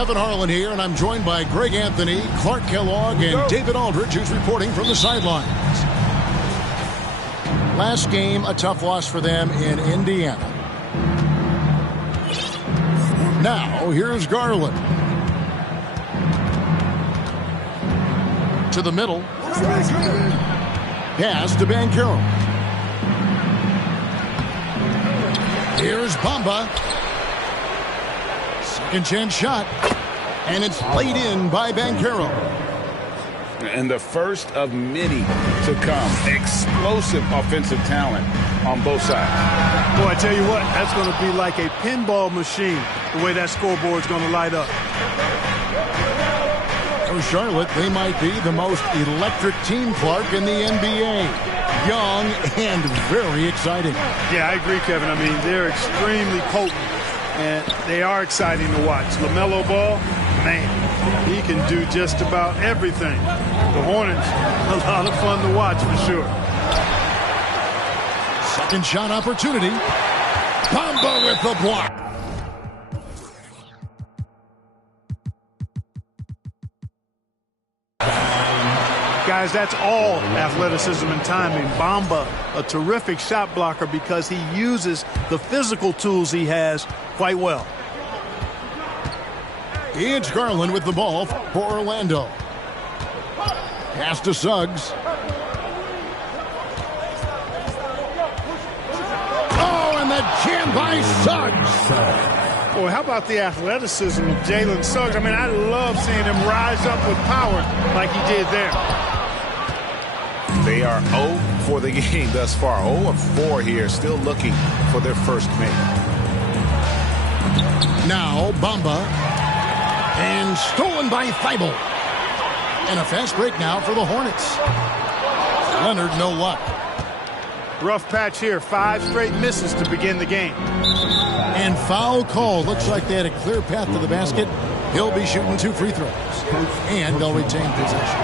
Kevin Harlan here, and I'm joined by Greg Anthony, Clark Kellogg, and David Aldridge, who's reporting from the sidelines. Last game, a tough loss for them in Indiana. Now, here's Garland. To the middle. Pass to Banchero. Here's Bamba. Second chance shot. And it's laid in by Banchero. And the first of many to come. Explosive offensive talent on both sides. Boy, I tell you what, that's going to be like a pinball machine, the way that scoreboard's going to light up. For Charlotte, they might be the most electric team, Clark, in the NBA. Young and very exciting. Yeah, I agree, Kevin. I mean, they're extremely potent, and they are exciting to watch. LaMelo Ball, man, he can do just about everything. The Hornets, a lot of fun to watch for sure. Second shot opportunity. Bamba with the block. Guys, that's all athleticism and timing. Bamba, a terrific shot blocker because he uses the physical tools he has quite well. It's Garland with the ball for Orlando. Pass to Suggs. Oh, and the jam by Suggs. Boy, how about the athleticism of Jalen Suggs? I mean, I love seeing him rise up with power like he did there. They are 0 for the game thus far. 0 of 4 here, still looking for their first make. Now Bamba. And stolen by Thibault. And a fast break now for the Hornets. Leonard, no luck. Rough patch here. 5 straight misses to begin the game. And foul call. Looks like they had a clear path to the basket. He'll be shooting 2 free throws. And they'll retain possession.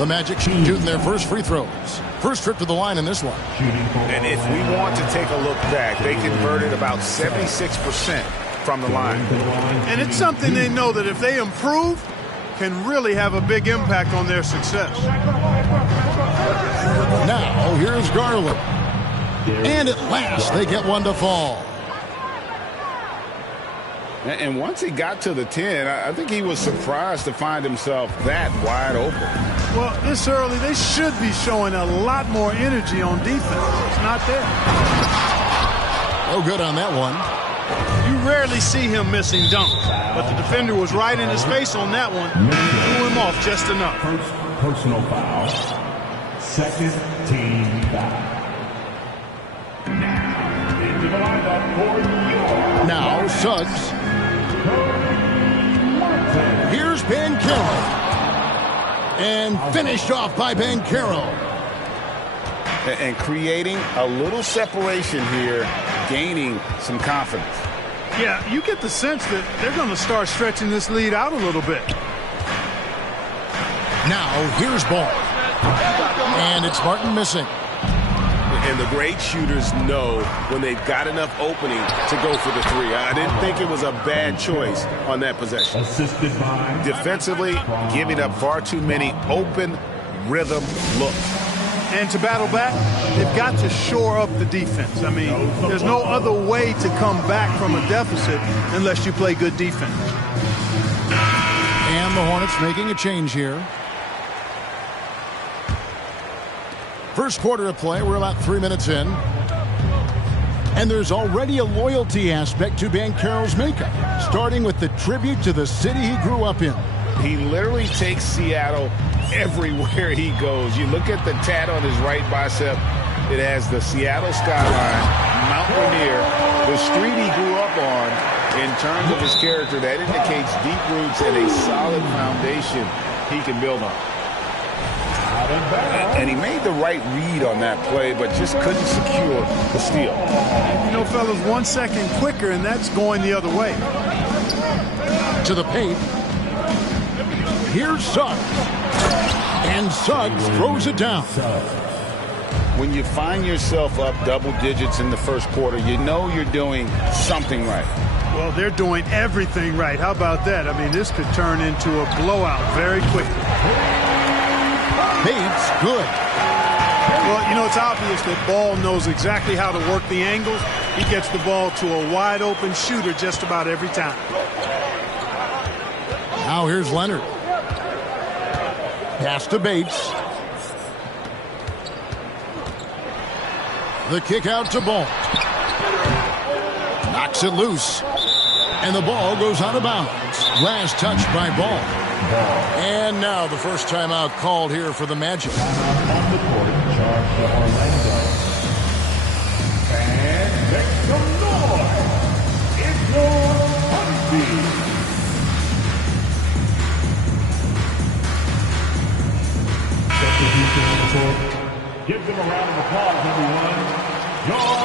The Magic shooting their first free throws. First trip to the line in this one. And if we want to take a look back, they converted about 76% from the line. And it's something they know that if they improve, can really have a big impact on their success. Now, here's Garland. And at last, they get one to fall. And once he got to the 10, I think he was surprised to find himself that wide open. Well, this early, they should be showing a lot more energy on defense. It's not there. No good on that one. You rarely see him missing dunks, but the defender was right in his face on that one. Threw him off just enough. First personal foul. Second team foul. Now, into the lineup for your... Now, Suggs. Here's Banchero. And finished off by Banchero. And creating a little separation here, gaining some confidence. Yeah, you get the sense that they're going to start stretching this lead out a little bit. Now, here's Ball. And it's Martin missing. And the great shooters know when they've got enough opening to go for the 3. I didn't think it was a bad choice on that possession. Assisted by... Defensively, giving up far too many open rhythm looks. And to battle back, they've got to shore up the defense. I mean, there's no other way to come back from a deficit unless you play good defense. And the Hornets making a change here. First quarter of play, we're about 3 minutes in. And there's already a loyalty aspect to Banchero's makeup, starting with the tribute to the city he grew up in. He literally takes Seattle everywhere he goes. You look at the tat on his right bicep. It has the Seattle skyline, Mount Rainier, the street he grew up on. In terms of his character, that indicates deep roots and a solid foundation he can build on. And he made the right read on that play, but just couldn't secure the steal. You know, fellas, 1 second quicker, and that's going the other way. To the paint. Here's Suggs. And Suggs throws it down. When you find yourself up double digits in the first quarter, you know you're doing something right. Well, they're doing everything right. How about that? I mean, this could turn into a blowout very quickly. Bates, good. Well, you know, it's obvious that Ball knows exactly how to work the angles. He gets the ball to a wide-open shooter just about every time. Now here's Leonard. Pass to Bates. The kick out to Ball. Knocks it loose. And the ball goes out of bounds. Last touch by Ball. And now the first timeout called here for the Magic. On the court, charge for Orlando. And make some noise. It's your Honeybee. Substitution on the court. Give them a round of applause, everyone. Your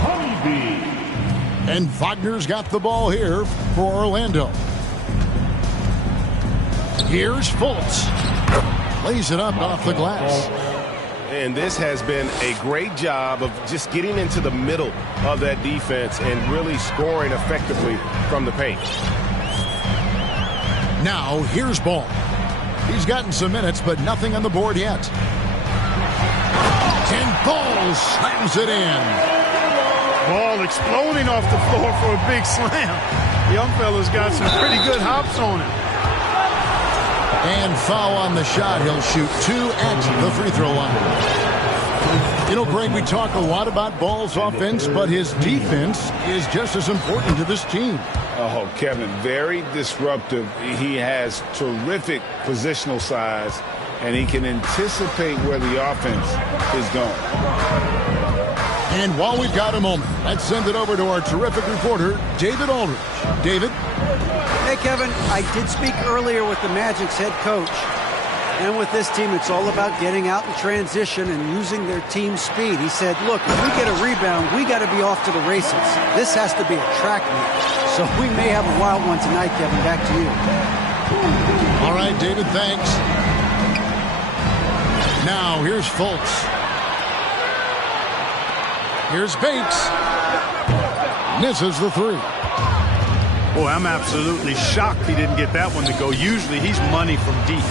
Honeybee. And Wagner's got the ball here for Orlando. Here's Fultz. Lays it up off the glass. And this has been a great job of just getting into the middle of that defense and really scoring effectively from the paint. Now here's Ball. He's gotten some minutes, but nothing on the board yet. And Ball slams it in. Ball exploding off the floor for a big slam. Young fella's got some pretty good hops on him. And foul on the shot. He'll shoot 2 at the free throw line. You know, Greg, we talk a lot about Ball's offense, but his defense is just as important to this team. Oh, Kevin, very disruptive. He has terrific positional size, and he can anticipate where the offense is going. And while we've got a moment, let's send it over to our terrific reporter, David Aldridge. David? Hey, Kevin, I did speak earlier with the Magic's head coach. And with this team, it's all about getting out in transition and using their team speed. He said, look, if we get a rebound, we got to be off to the races. This has to be a track meet. So we may have a wild one tonight, Kevin. Back to you. All right, David, thanks. Now, here's Fultz. Here's Bates. Misses the three. Boy, I'm absolutely shocked he didn't get that one to go. Usually he's money from deep.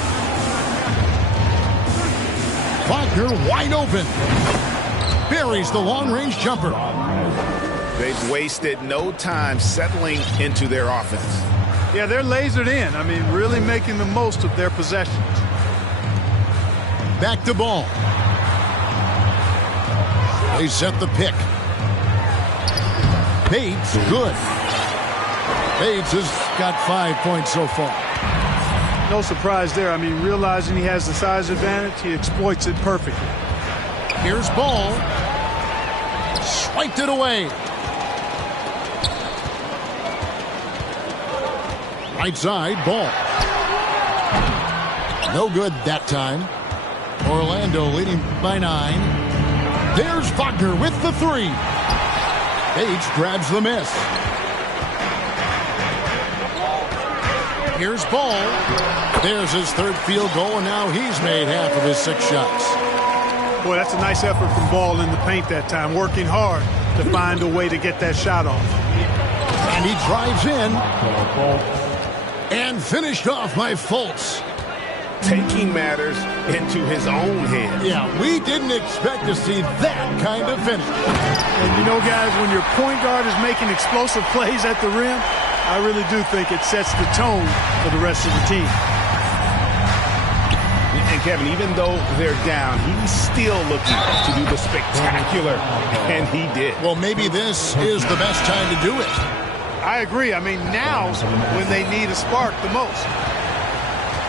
Wagner wide open. Buries the long-range jumper. They've wasted no time settling into their offense. Yeah, they're lasered in. I mean, really making the most of their possessions. Back to Ball. They set the pick. Bates, good. Bates has got 5 points so far. No surprise there. I mean, realizing he has the size advantage, he exploits it perfectly. Here's Ball. Swiped it away. Right side, Ball. No good that time. Orlando leading by 9. There's Wagner with the three. Bates grabs the miss. Here's Ball. There's his third field goal, and now he's made half of his 6 shots. Boy, that's a nice effort from Ball in the paint that time, working hard to find a way to get that shot off. And he drives in. And finished off by Fultz. Taking matters into his own hands. Yeah, we didn't expect to see that kind of finish. And you know, guys, when your point guard is making explosive plays at the rim, I really do think it sets the tone for the rest of the team. And Kevin, even though they're down, he's still looking to do the spectacular, and he did. Well, maybe this is the best time to do it. I agree. I mean, now's when they need a spark the most.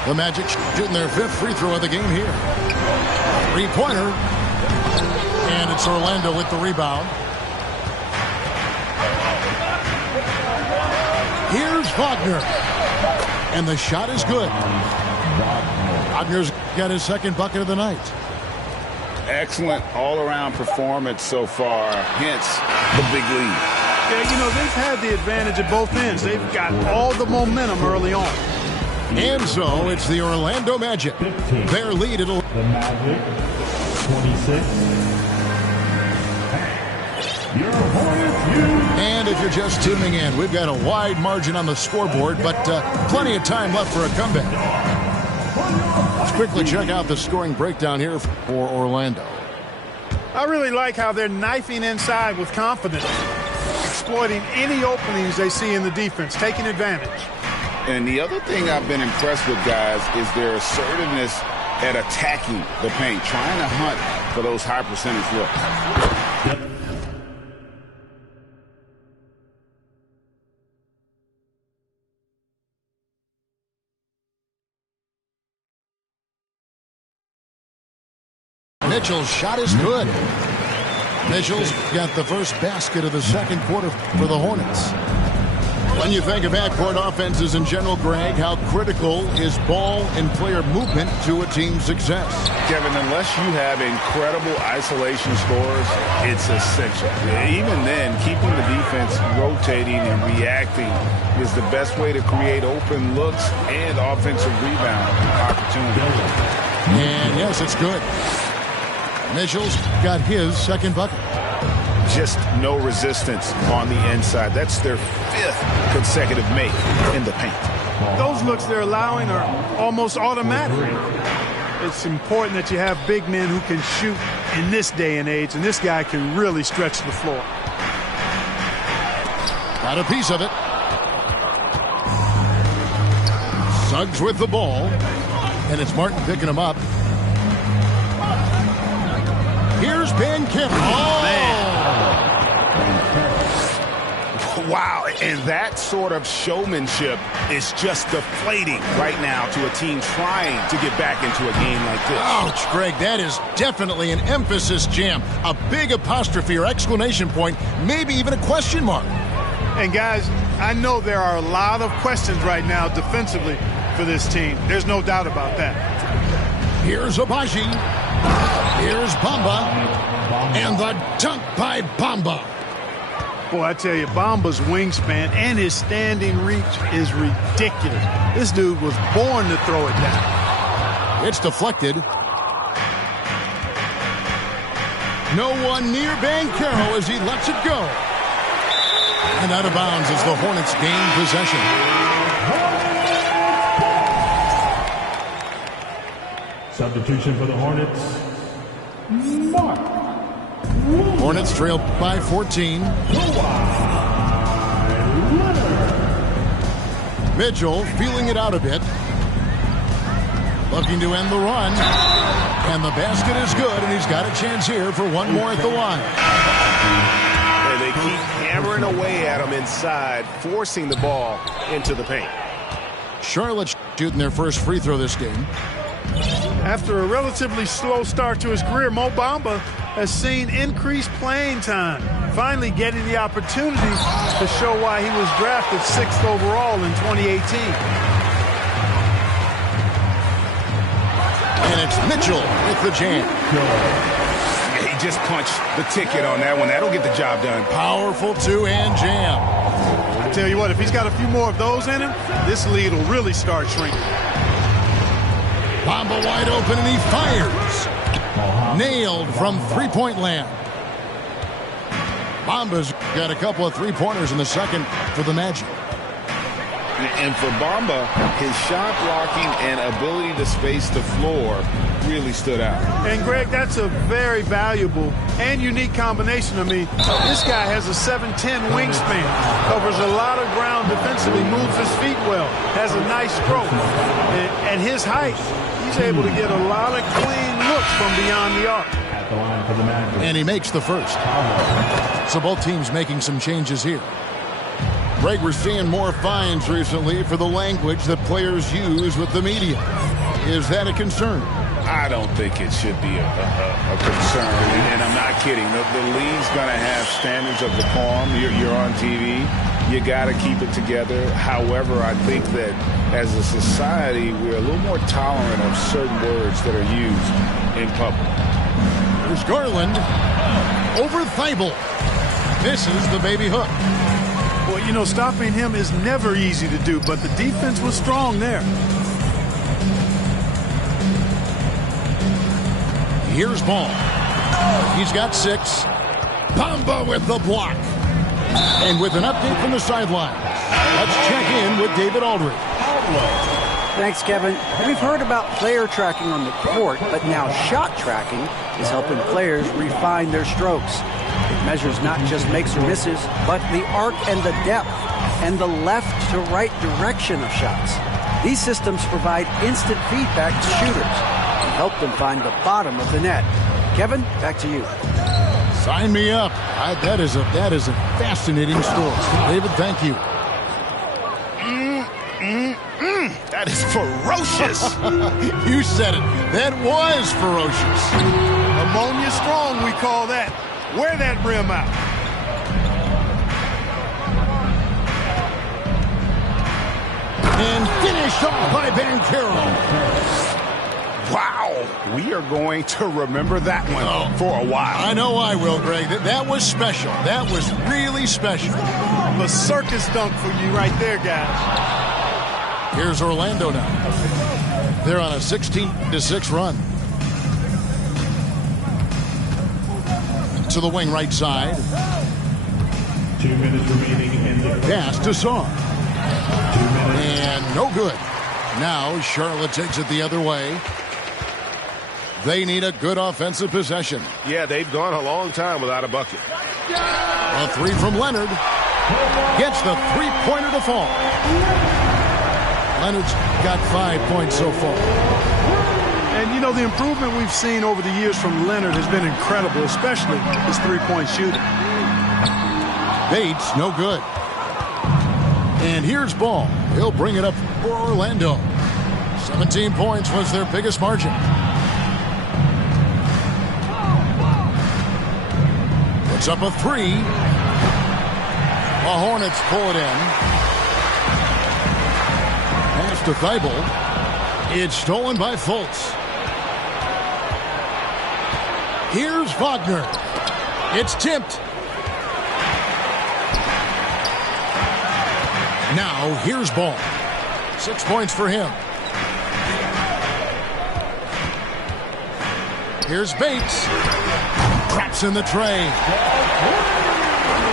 The Magic shooting their 5th free throw of the game here. 3-pointer. And it's Orlando with the rebound. Here's Wagner. And the shot is good. Wagner's got his 2nd bucket of the night. Excellent all-around performance so far, hence the big lead. Yeah, you know, they've had the advantage at both ends. They've got all the momentum early on. And so it's the Orlando Magic. 15. Their lead at The Magic, 26. your Hornets use. And if you're just tuning in, we've got a wide margin on the scoreboard, but plenty of time left for a comeback. Let's quickly check out the scoring breakdown here for Orlando. I really like how they're knifing inside with confidence, exploiting any openings they see in the defense, taking advantage. And the other thing I've been impressed with, guys, is their assertiveness at attacking the paint, trying to hunt for those high percentage looks. Mitchell's shot is good. Mitchell's got the first basket of the second quarter for the Hornets. When you think of backcourt offenses in general, Greg, how critical is ball and player movement to a team's success? Kevin, unless you have incredible isolation scores, it's essential. Even then, keeping the defense rotating and reacting is the best way to create open looks and offensive rebound opportunities. And yes, it's good. Mitchell's got his second bucket. Just no resistance on the inside. That's their 5th consecutive make in the paint. Those looks they're allowing are almost automatic. It's important that you have big men who can shoot in this day and age, and this guy can really stretch the floor. Got a piece of it. Suggs with the ball, and it's Martin picking him up. Here's Ben Kim. Oh, man. Wow, and that sort of showmanship is just deflating right now to a team trying to get back into a game like this. Ouch, Greg, that is definitely an emphasis jam. A big apostrophe or exclamation point, maybe even a question mark. And guys, I know there are a lot of questions right now defensively for this team. There's no doubt about that. Here's Abaji. Here's Bamba. And the dunk by Bamba. Boy, I tell you, Bamba's wingspan and his standing reach is ridiculous. This dude was born to throw it down. It's deflected. No one near Banchero as he lets it go. And out of bounds as the Hornets gain possession. Substitution for the Hornets. Mark. Hornets trail by 14. Mitchell feeling it out a bit. Looking to end the run. And the basket is good, and he's got a chance here for one more at the line. And they keep hammering away at him inside, forcing the ball into the paint. Charlotte shooting their first free throw this game. After a relatively slow start to his career, Mo Bamba has seen increased playing time, finally getting the opportunity to show why he was drafted 6th overall in 2018. And it's Mitchell with the jam. He just punched the ticket on that one. That'll get the job done. Powerful two-hand jam. I tell you what, if he's got a few more of those in him, this lead will really start shrinking. Bamba wide open, and he fires. Nailed from three-point land. Bamba's got a couple of three-pointers in the second for the Magic. And for Bamba, his shot blocking and ability to space the floor really stood out. And, Greg, that's a very valuable and unique combination. I mean, this guy has a 7'10" wingspan, covers a lot of ground defensively, moves his feet well, has a nice stroke. And his height, he's able to get a lot of clean looks from beyond the arc. At the line for the Magic. And he makes the first. So both teams making some changes here. Greg, we're seeing more fines recently for the language that players use with the media. Is that a concern? I don't think it should be a concern, and I'm not kidding. The league's going to have standards of decorum. You're on TV. You got to keep it together. However, I think that as a society, we're a little more tolerant of certain words that are used in public. There's Garland over Thibault. Misses the baby hook. Well, you know, stopping him is never easy to do, but the defense was strong there. Here's Ball. He's got 6. Bamba with the block. And with an update from the sidelines, let's check in with David Aldridge. Thanks, Kevin. We've heard about player tracking on the court, but now shot tracking is helping players refine their strokes. It measures not just makes or misses, but the arc and the depth and the left to right direction of shots. These systems provide instant feedback to shooters and help them find the bottom of the net. Kevin, back to you. Sign me up. That is a fascinating story. David, thank you. That is ferocious. You said it. That was ferocious. Ammonia strong, we call that. Wear that rim out. And finished off by Banchero. Wow. We are going to remember that one for a while. I know I will, Greg. That was special. That was really special. A circus dunk for you right there, guys. Here's Orlando now. They're on a 16-6 run. To the wing right side. 2 minutes remaining in the Pass to Saar. And no good. Now Charlotte takes it the other way. They need a good offensive possession. Yeah, they've gone a long time without a bucket. A three from Leonard. Gets the three-pointer to fall. Leonard's got 5 points so far. And, you know, the improvement we've seen over the years from Leonard has been incredible, especially his three-point shooting. Bates, no good. And here's Ball. He'll bring it up for Orlando. 17 points was their biggest margin. Puts up a three. The Hornets pull it in. Pass to Thibault. It's stolen by Fultz. Here's Wagner. It's tipped. Now here's Ball. 6 points for him. Here's Bates. Traps in the tray.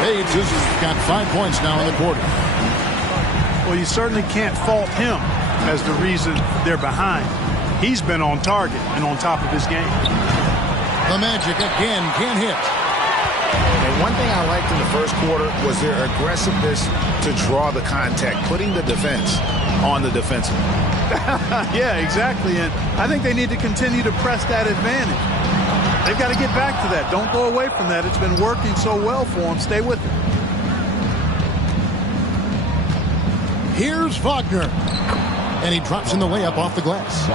Bates has got 5 points now in the quarter. Well, you certainly can't fault him as the reason they're behind. He's been on target and on top of his game. The Magic again can't hit. And one thing I liked in the first quarter was their aggressiveness to draw the contact, putting the defense on the defensive. Yeah, exactly. And I think they need to continue to press that advantage. They've got to get back to that. Don't go away from that. It's been working so well for them. Stay with it. Here's Wagner. And he drops in the layup off the glass.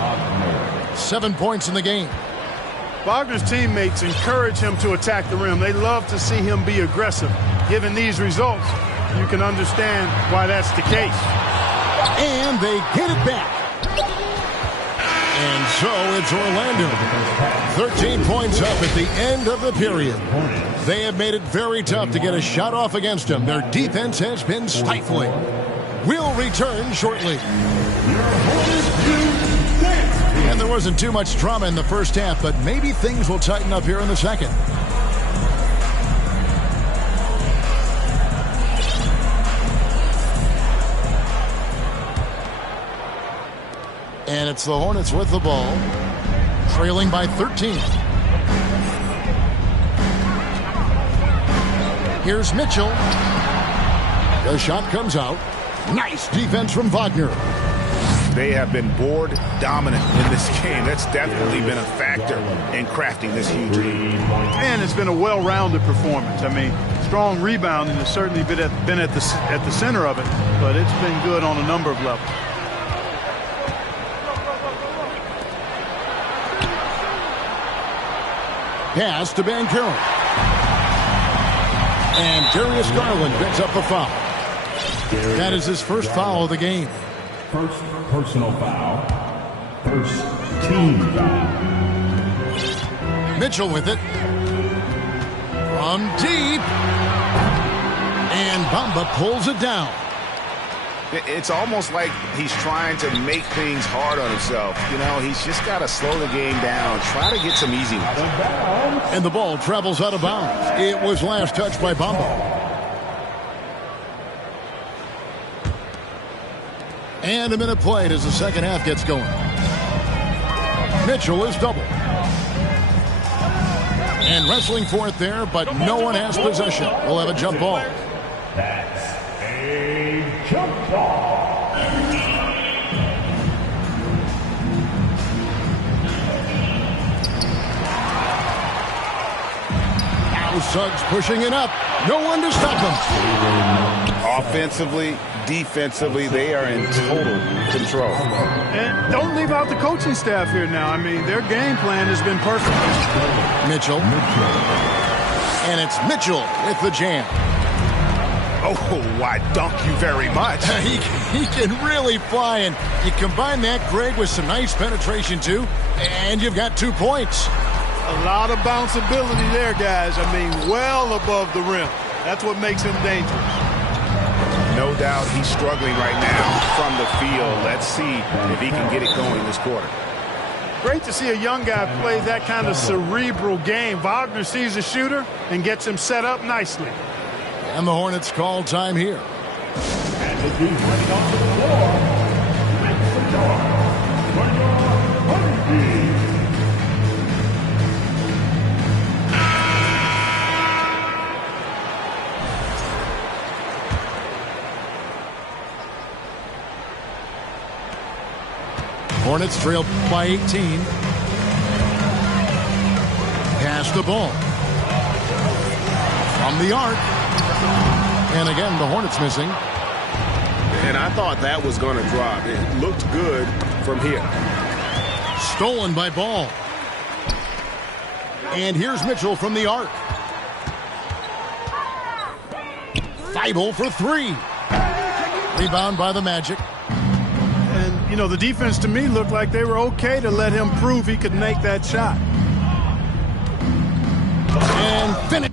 7 points in the game. Wagner's teammates encourage him to attack the rim. They love to see him be aggressive. Given these results, you can understand why that's the case. And they get it back. And so it's Orlando. 13 points up at the end of the period. They have made it very tough to get a shot off against them. Their defense has been stifling. We'll return shortly. And there wasn't too much drama in the first half, but maybe things will tighten up here in the second. And it's the Hornets with the ball, trailing by 13. Here's Mitchell. The shot comes out. Nice defense from Wagner. They have been board dominant in this game. That's definitely been a factor in crafting this huge lead. And it's been a well-rounded performance. I mean, strong rebounding has certainly been at the center of it, but it's been good on a number of levels. Pass to Banchero. And Darius Garland picks up the foul. That is his first foul of the game. First personal foul. First team foul. Mitchell with it. From deep. And Bamba pulls it down. It's almost like he's trying to make things hard on himself. You know, he's just got to slow the game down, try to get some easy ones. And the ball travels out of bounds. It was last touched by Bamba. And a minute played as the second half gets going. Mitchell is double. And wrestling for it there, but no one has possession. We'll have a jump ball. That's a jump ball. Now Suggs pushing it up. No one to stop him. Offensively, defensively, they are in total control. And don't leave out the coaching staff here now. I mean, their game plan has been perfect. Mitchell. And it's Mitchell with the jam. Oh, why, dunk you very much. He can really fly, and you combine that, Greg, with some nice penetration, too, and you've got 2 points. A lot of bounceability there, guys. I mean, well above the rim. That's what makes him dangerous. No doubt he's struggling right now from the field. Let's see if he can get it going this quarter. Great to see a young guy play that kind of cerebral game. Wagner sees a shooter and gets him set up nicely. And the Hornets call time here. And the dude running onto the floor makes the door. Hornets trail by 18. Pass the ball. From the arc. And again, the Hornets missing. And I thought that was going to drop. It looked good from here. Stolen by Ball. And here's Mitchell from the arc. Thibault for 3. Rebound by the Magic. And, you know, the defense to me looked like they were okay to let him prove he could make that shot. And finish.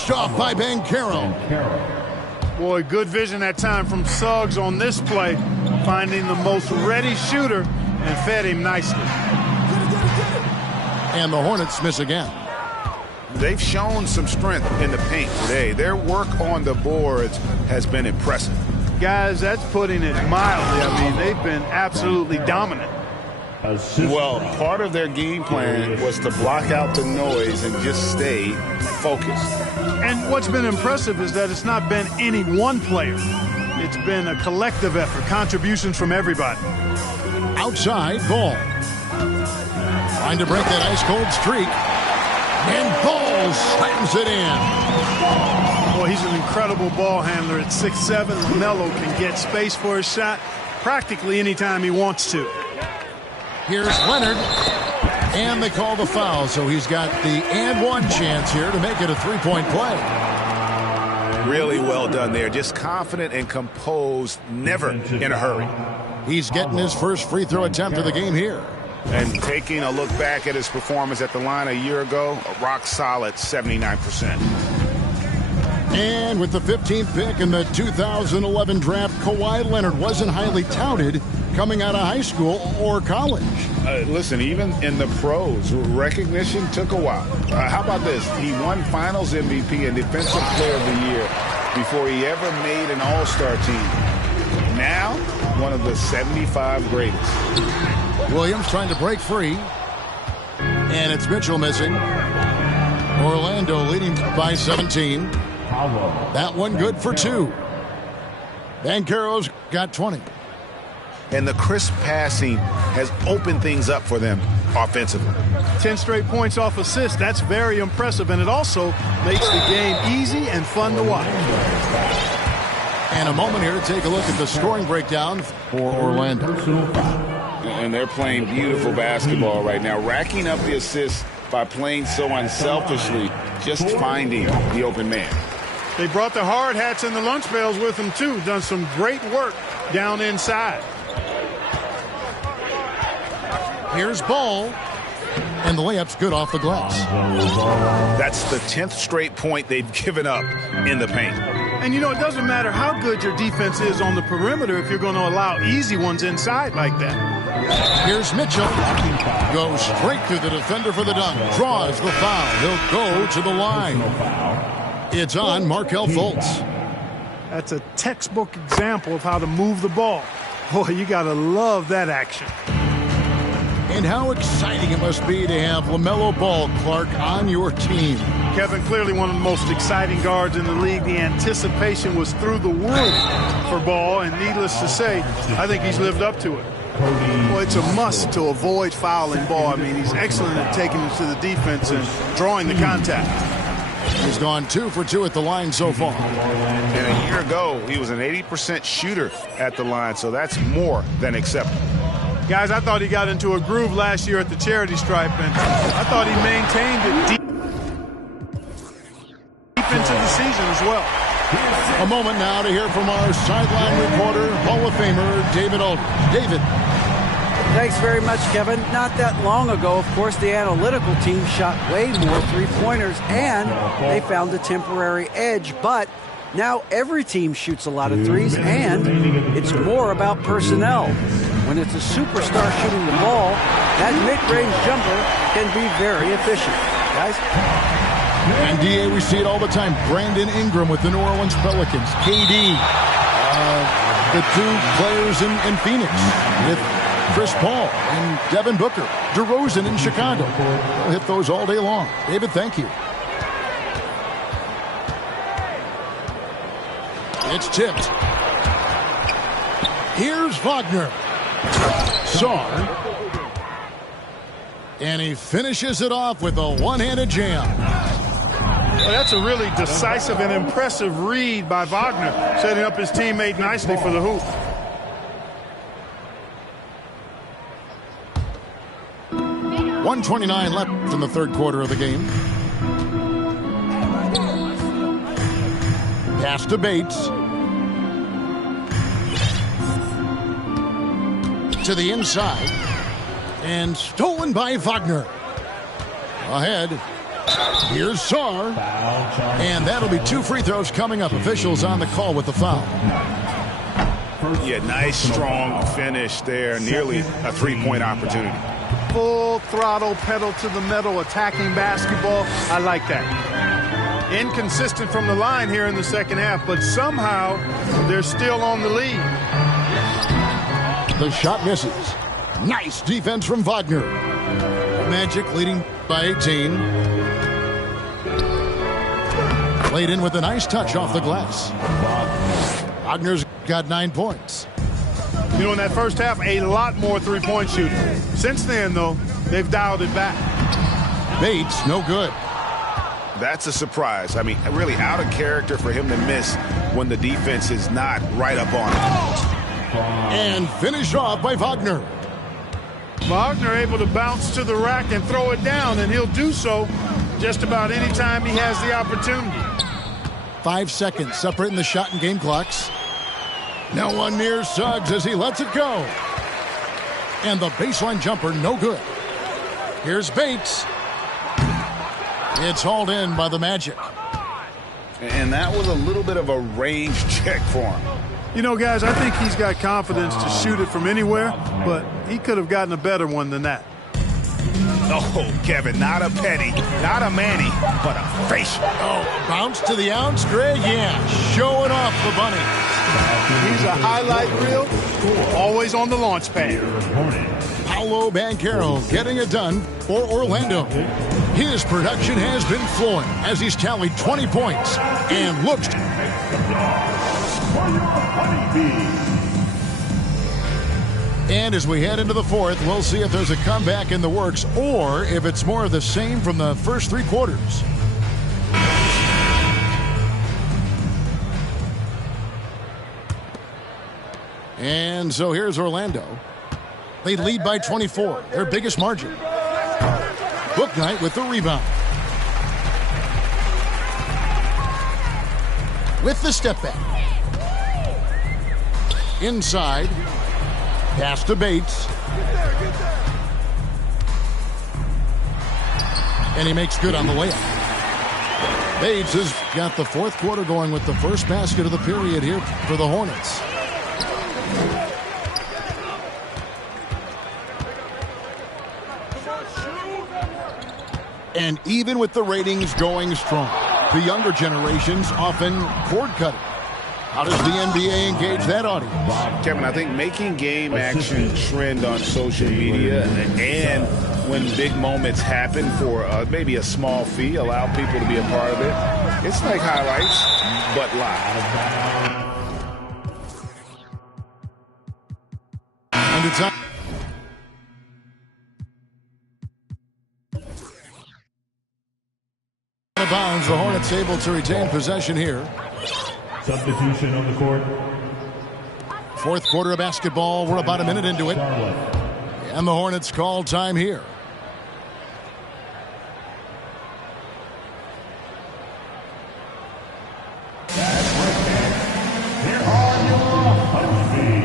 Finished off by Bancaro. Boy, good vision that time from Suggs on this play, finding the most ready shooter and fed him nicely. And the Hornets miss again. They've shown some strength in the paint today. Their work on the boards has been impressive. Guys, that's putting it mildly. I mean, they've been absolutely dominant. Well, part of their game plan was to block out the noise and just stay focused. And what's been impressive is that it's not been any one player. It's been a collective effort, contributions from everybody. Outside, Ball. Trying to break that ice-cold streak. And Ball slams it in. Boy, he's an incredible ball handler at 6'7". LaMelo can get space for his shot practically anytime he wants to. Here's Leonard. And they call the foul, so he's got the and one chance here to make it a three-point play. Really well done there. Just confident and composed, never in a hurry. He's getting his first free throw attempt of the game here. And taking a look back at his performance at the line a year ago, a rock solid 79%. And with the 15th pick in the 2011 draft, Kawhi Leonard wasn't highly touted coming out of high school or college. Listen, even in the pros, recognition took a while. How about this? He won Finals MVP and Defensive Player of the Year before he ever made an All-Star team. Now, one of the 75 greatest. Williams trying to break free. And it's Mitchell missing. Orlando leading by 17. That one good for 2. Banchero's got 20. And the crisp passing has opened things up for them offensively. 10 straight points off assists. That's very impressive, and it also makes the game easy and fun to watch. And a moment here to take a look at the scoring breakdown for Orlando. And they're playing beautiful basketball right now, racking up the assists by playing so unselfishly, just finding the open man. They brought the hard hats and the lunch pails with them, too. Done some great work down inside. Here's Ball. And the layup's good off the glass. That's the 10th straight point they've given up in the paint. And, you know, it doesn't matter how good your defense is on the perimeter if you're going to allow easy ones inside like that. Here's Mitchell. Goes straight through the defender for the dunk. Draws the foul. He'll go to the line. It's on Markelle Fultz. That's a textbook example of how to move the ball. Boy, you got to love that action. And how exciting it must be to have LaMelo Ball, Clark, on your team. Kevin, clearly one of the most exciting guards in the league. The anticipation was through the roof for Ball, and needless to say, I think he's lived up to it. Well, it's a must to avoid fouling Ball. I mean, he's excellent at taking it to the defense and drawing the contact. He's gone 2 for 2 at the line so far. And a year ago, he was an 80% shooter at the line, so that's more than acceptable. Guys, I thought he got into a groove last year at the charity stripe, and I thought he maintained it deep into the season as well. A moment now to hear from our sideline reporter, Hall of Famer David Aldridge. David. Thanks very much, Kevin. Not that long ago, of course, the analytical team shot way more three-pointers, and they found a temporary edge. But now every team shoots a lot of threes, and it's more about personnel. When it's a superstar shooting the ball, that mid-range jumper can be very efficient. Guys? And, D.A., we see it all the time. Brandon Ingram with the New Orleans Pelicans. KD, the 2 players in Phoenix with Chris Paul and Devin Booker. DeRozan in Chicago. We'll hit those all day long. David, thank you. It's tipped. Here's Wagner. Sarr. And he finishes it off with a one-handed jam. Well, that's a really decisive and impressive read by Wagner, setting up his teammate nicely for the hoop. .129 left in the third quarter of the game. Pass to Bates. To the inside. And stolen by Wagner. Ahead. Here's Saar. And that'll be 2 free throws coming up. Officials on the call with the foul. Yeah, nice, strong finish there. Nearly a three-point opportunity. Full throttle, pedal to the metal, attacking basketball. I like that. Inconsistent from the line here in the second half, but somehow they're still on the lead. The shot misses. Nice defense from Wagner. Magic leading by 18. Played in with a nice touch off the glass. Wagner's got 9 points. You know, in that first half, a lot more three-point shooting. Since then, though, they've dialed it back. Bates, no good. That's a surprise. I mean, really out of character for him to miss when the defense is not right up on him. And finished off by Wagner. Wagner able to bounce to the rack and throw it down, and he'll do so just about any time he has the opportunity. 5 seconds separating the shot and game clocks. No one near Suggs as he lets it go. And the baseline jumper, no good. Here's Bates. It's hauled in by the Magic. And that was a little bit of a range check for him. You know, guys, I think he's got confidence to shoot it from anywhere, but he could have gotten a better one than that. Oh, Kevin, not a Petty, not a Manny, but a facial. Oh, bounce to the ounce, Greg. Yeah, showing off the bunny. He's a highlight reel, always on the launch pad. Paolo Banchero getting it done for Orlando. His production has been flowing as he's tallied 20 points and looks. And as we head into the fourth, we'll see if there's a comeback in the works or if it's more of the same from the first 3 quarters. And so here's Orlando. They lead by 24, their biggest margin. Bouknight with the rebound. With the step back. Inside. Pass to Bates. And he makes good on the layup. Bates has got the fourth quarter going with the first basket of the period here for the Hornets. And even with the ratings going strong, the younger generations often cord cutting. How does the NBA engage that audience? Kevin, I think making game action trend on social media and when big moments happen for maybe a small fee, allow people to be a part of it. It's like highlights, but live. And it's up. Out of bounds, the Hornets able to retain possession here. Substitution on the court. Fourth quarter of basketball. We're about a minute into it. And the Hornets call time here. Here are your punches.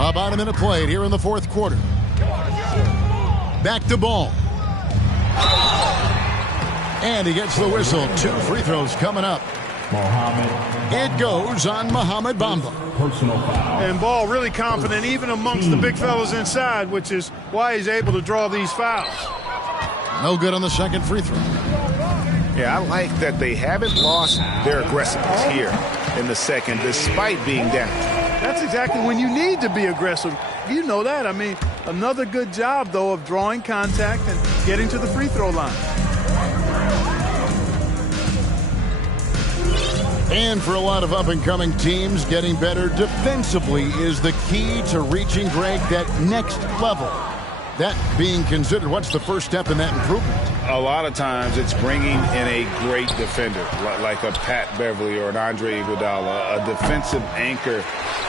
About a minute played here in the fourth quarter. Back to Ball. And he gets the whistle. 2 free throws coming up. It goes on Mohamed Bamba. Personal foul. And Ball really confident even amongst the big fellas inside, which is why he's able to draw these fouls. No good on the second free throw. Yeah, I like that they haven't lost their aggressiveness here in the second despite being down. That's exactly when you need to be aggressive. You know that. I mean, another good job, though, of drawing contact and getting to the free throw line. And for a lot of up-and-coming teams, getting better defensively is the key to reaching, Greg, that next level. that being considered, what's the first step in that improvement? A lot of times it's bringing in a great defender, like a Pat Beverly or an Andre Iguodala, a defensive anchor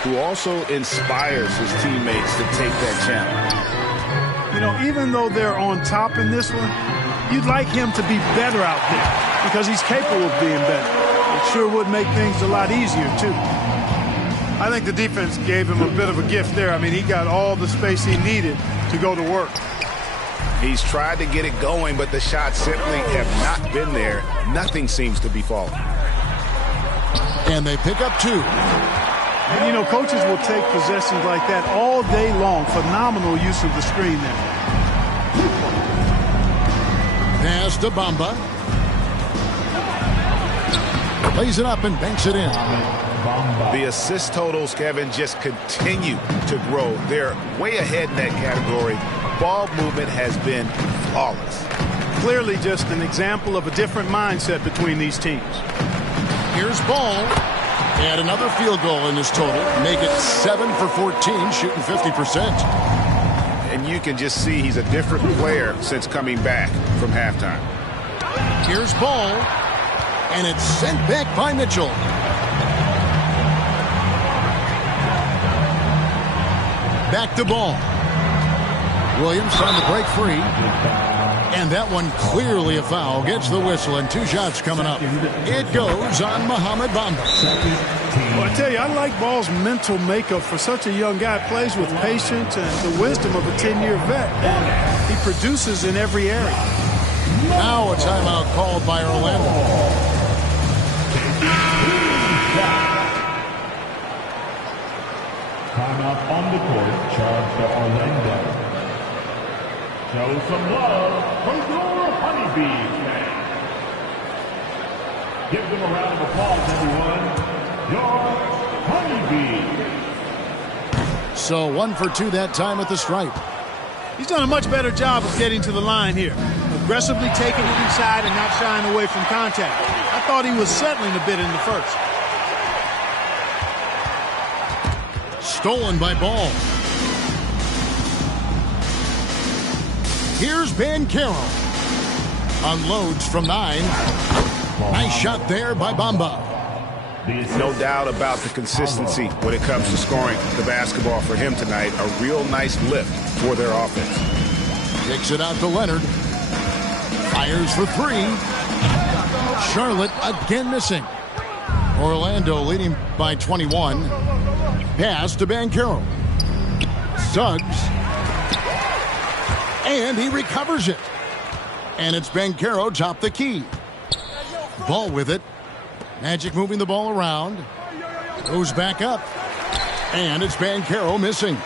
who also inspires his teammates to take that challenge. You know, even though they're on top in this one, you'd like him to be better out there because he's capable of being better. It sure would make things a lot easier, too. I think the defense gave him a bit of a gift there. I mean, he got all the space he needed to go to work. He's tried to get it going, but the shots simply have not been there. Nothing seems to be falling. And they pick up 2. And, you know, coaches will take possessions like that all day long. Phenomenal use of the screen there. Pass to Bamba. Lays it up and banks it in. The assist totals, Kevin, just continue to grow. They're way ahead in that category. Ball movement has been flawless. Clearly just an example of a different mindset between these teams. Here's Ball. Add another field goal in his total. Make it 7 for 14, shooting 50%. And you can just see he's a different player since coming back from halftime. Here's Ball. And it's sent back by Mitchell. Back to Ball. Williams trying to break free. And that one clearly a foul. Gets the whistle and 2 shots coming up. It goes on Mohamed Bamba. Well, I tell you, I like Ball's mental makeup for such a young guy. Plays with patience and the wisdom of a 10-year vet. And he produces in every area. Now a timeout called by Orlando. Timeout on the court, charge to Orlando. Show some love for your Honeybees fans. Give them a round of applause, everyone. Your Honeybees. So 1 for 2 that time at the stripe. He's done a much better job of getting to the line here. Aggressively taking it inside and not shying away from contact. I thought he was settling a bit in the first. Stolen by Ball. Here's Banchero. Unloads from 9. Nice shot there by Bamba. No doubt about the consistency when it comes to scoring the basketball for him tonight. A real nice lift for their offense. Kicks it out to Leonard. Fires for 3. Charlotte again missing. Orlando leading by 21. Pass to Banchero. Suggs. And he recovers it. And it's Banchero top the key. Ball with it. Magic moving the ball around. Goes back up. And it's Banchero missing.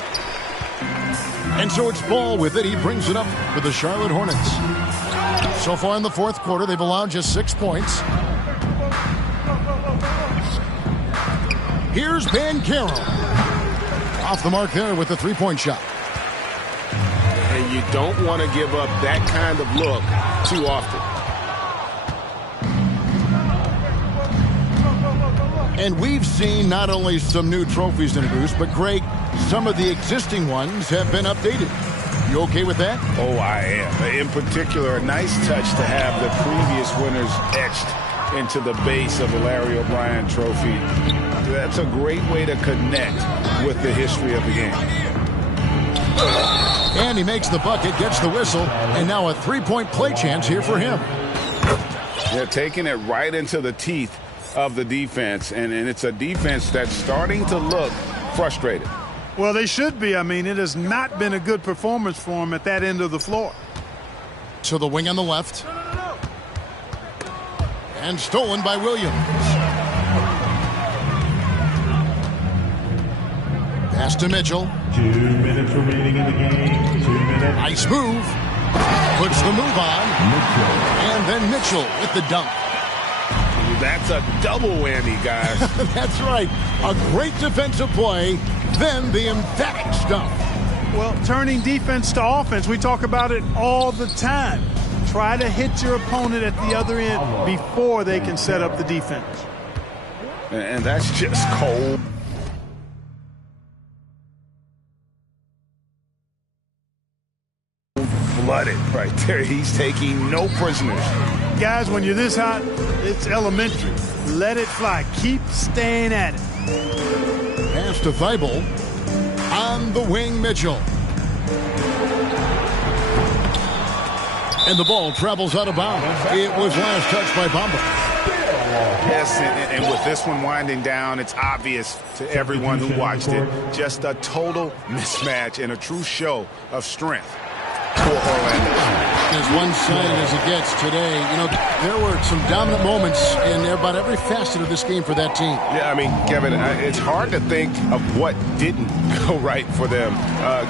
And so it's Ball with it. He brings it up for the Charlotte Hornets. So far in the fourth quarter, they've allowed just 6 points. Here's Banchero. Off the mark there with the 3-point shot. And you don't want to give up that kind of look too often. And we've seen not only some new trophies introduced, but Greg, some of the existing ones have been updated. You okay with that? Oh, I am. In particular, a nice touch to have the previous winners etched into the base of the Larry O'Brien trophy. That's a great way to connect with the history of the game. And he makes the bucket, gets the whistle, and now a 3-point play chance here for him. They're taking it right into the teeth of the defense, and it's a defense that's starting to look frustrated. Well, they should be. I mean, it has not been a good performance for them at that end of the floor. To the wing on the left. And stolen by Williams. Pass to Mitchell. 2 minutes remaining in the game. 2 minutes. Nice move. Puts the move on. And then Mitchell with the dunk. That's a double whammy, guys. That's right. A great defensive play, then the emphatic stuff. Well, turning defense to offense, we talk about it all the time. Try to hit your opponent at the other end before they can set up the defense. And that's just cold. cold-blooded right there. He's taking no prisoners. Guys, when you're this hot, it's elementary. Let it fly. Keep staying at it. Pass to Thibault. On the wing, Mitchell. And the ball travels out of bounds. It was last touched by Bamba. Yes, and with this one winding down, it's obvious to everyone who watched it. Just a total mismatch and a true show of strength for Orlando. As one-sided as it gets today, you know, there were some dominant moments in about every facet of this game for that team. Yeah, I mean, Kevin, it's hard to think of what didn't go right for them.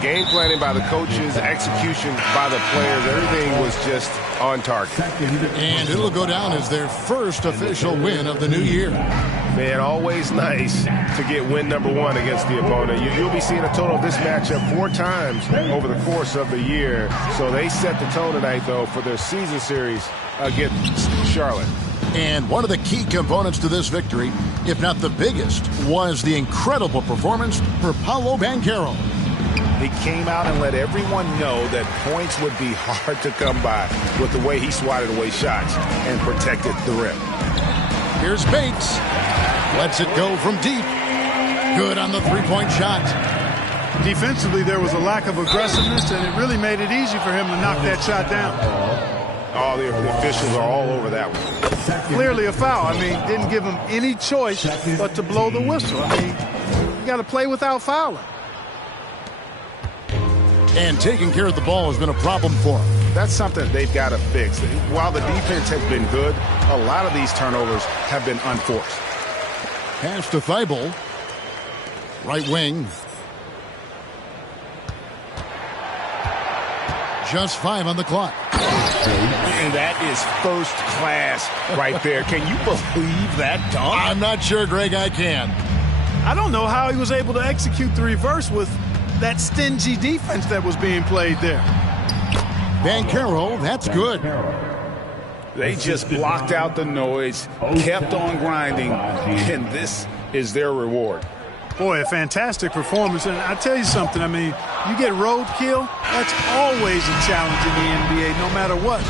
Game planning by the coaches, execution by the players, everything was just on target. And it'll go down as their first official win of the new year. Man, always nice to get win number one against the opponent. You'll be seeing a total of this matchup 4 times over the course of the year. So they set the tone tonight, though, for their season series against Charlotte. And one of the key components to this victory, if not the biggest, was the incredible performance for Paolo Banchero. He came out and let everyone know that points would be hard to come by with the way he swatted away shots and protected the rim. Here's Bates. Lets it go from deep. Good on the three-point shot. Defensively, there was a lack of aggressiveness, and it really made it easy for him to knock that shot down. Oh, the officials are all over that one. Clearly a foul. I mean, didn't give him any choice but to blow the whistle. I mean, you got to play without fouling. And taking care of the ball has been a problem for him. That's something they've got to fix. While the defense has been good, a lot of these turnovers have been unforced. Pass to Thibault. Right wing. Just 5 on the clock. And that is first class right there. Can you believe that dunk? I'm not sure, Greg, I can. I don't know how he was able to execute the reverse with that stingy defense that was being played there. Banchero, that's good. They just blocked out the noise, kept on grinding, and this is their reward. Boy, a fantastic performance. And I tell you something, I mean, you get roadkill, that's always a challenge in the NBA, no matter what.